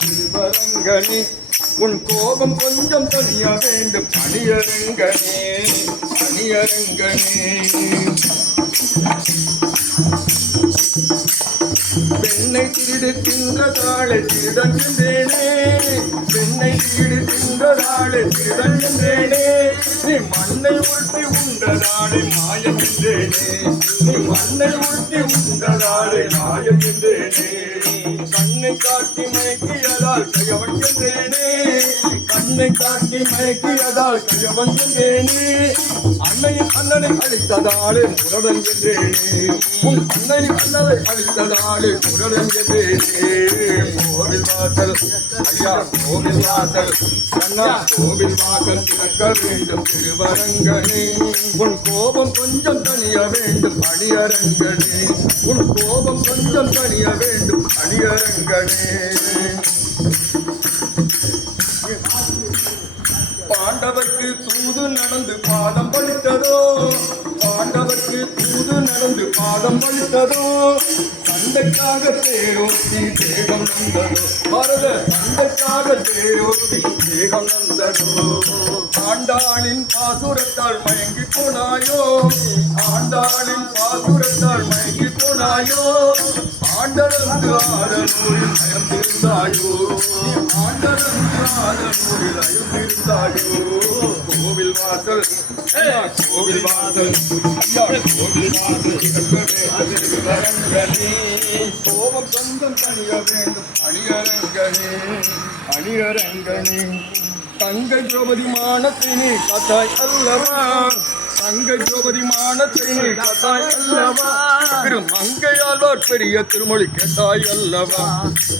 திருவரங்கனே உன் கோபம் கொஞ்சம் தனிய வேண்டும். அணியரங்கனே அணியரங்கனே பெண்ணை திருடு தின்றதாளை திருடன் என்றேனே பெண்ணை திருடு தின்றதாளை திருடன் என்றேனே நீ மண்ணை உருட்டி உண்டதாளை மாயம் என்றேனே நீ மண்ணை உருட்டி உண்டதாளை மாயம் என்றேனே கண்ணை காட்டி மயக்கியதால் கையவன் என்றேனே. கண்ணை காட்டி மயக்கியதால் கையவன் என்றேனே அன்னையின் அண்ணனை அழித்ததாலே முரடன் என்றேனே உன் அன்னையின் அண்ணனை அழித்ததாலே முரடன் என்றேனே கோவில் வாசல் ஐயா கோவில் வாசல் அண்ணா கோவில் வாசல் திறக்க வேண்டும் திருவரங்கனே. உன் கோபம் கொஞ்சம் தனிய வேண்டும் அணியரங்கனே. உன் கோபம் கொஞ்சம் தனிய வேண்டும் அணியரங்கனே. பாண்டவர்க்கு தூது நடந்து பாதம் பழித்ததோ பாண்டவர்க்கு தூது நடந்து பாதம் பழித்ததோ தந்தைக்காக தேரோட்டி தேகம் நந்ததோ பரத சண்டைக்காக தேரோட்டி தேகம் நந்ததோ ஆண்டாளின் பாசுரத்தால் மயங்கி போனாயோ? ஆண்டாளின் பாசுரத்தால் மயங்கி போனாயோ? ஆண்டரந்து ஆடலூரில் பயந்திருந்தாயோ ஆண்டரந்து கோவில் வாசல் கோவில் வாசல் கோவில் வாசல் கோபம் சொந்தம் வேண்டும் அணியரங்கனே அணியரங்கனே தங்கை திரௌபதி மானத்தை நீ காத்தாய் அல்லவா? தங்கை திரௌபதி மானத்தை நீ காத்தாய் அல்லவா? திரு மங்கையாழ்வார் பெரிய திருமொழி கேட்டாய் அல்லவா?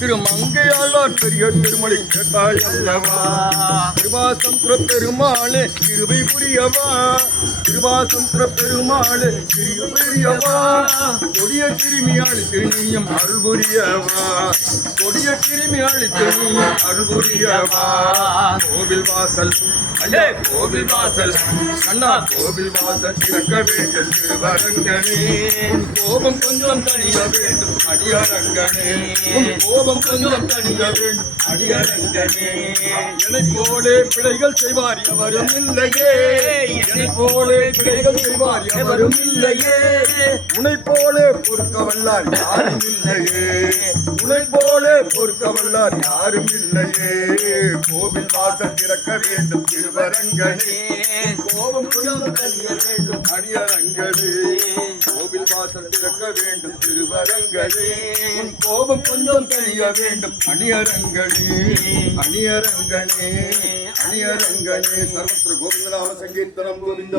திரு மங்கையாழ்வார் பெரிய திருமொழி கேட்டாய் அல்லவா? கிருபாசந்திர பெருமாளே கிருபை புரியவா? கிருபாசந்திர பெருமாளே கிருபை பெரியவா கொடிய கிருமி அழித்து நீயும் கொடிய கிருமி அழித்து நீயும் கோவில் வாசல் ஐயா வாசல் கண்ணா கோவில் வாசல் திறக்க வேண்டும் திருவரங்கனே உன் கோபம் கொஞ்சம் தனிய வேண்டும் அடியரங்கனே உன் கோபம் கொஞ்சம் தனிய வேண்டும் அடியரங்கனே என்னை போலே பிழைகள் செய்வார் எவரும் இல்லையே. என்னை போலே பிழைகள் செய்வார் எவரும் இல்லையே. உனை போலே பொறுக்க வல்லார் யாரும் இல்லையே. உனை போலே பொறுக்க வல்லார் யாரும் இல்லையே. கோவில் வாசல் திறக்க வேண்டும் அடியரங்கனே கோபம் வேண்டும். அடியரங்கனே கோவில் வாசல் திறக்க வேண்டும். திருவரங்கனே உன் கோபம் கொஞ்சம் தெரிய வேண்டும். அணியரங்கனே அணியரங்கனே அணியரங்கனே சர்வத்திர கோவிந்தநாம சங்கீர்த்தனம் கோவிந்தா.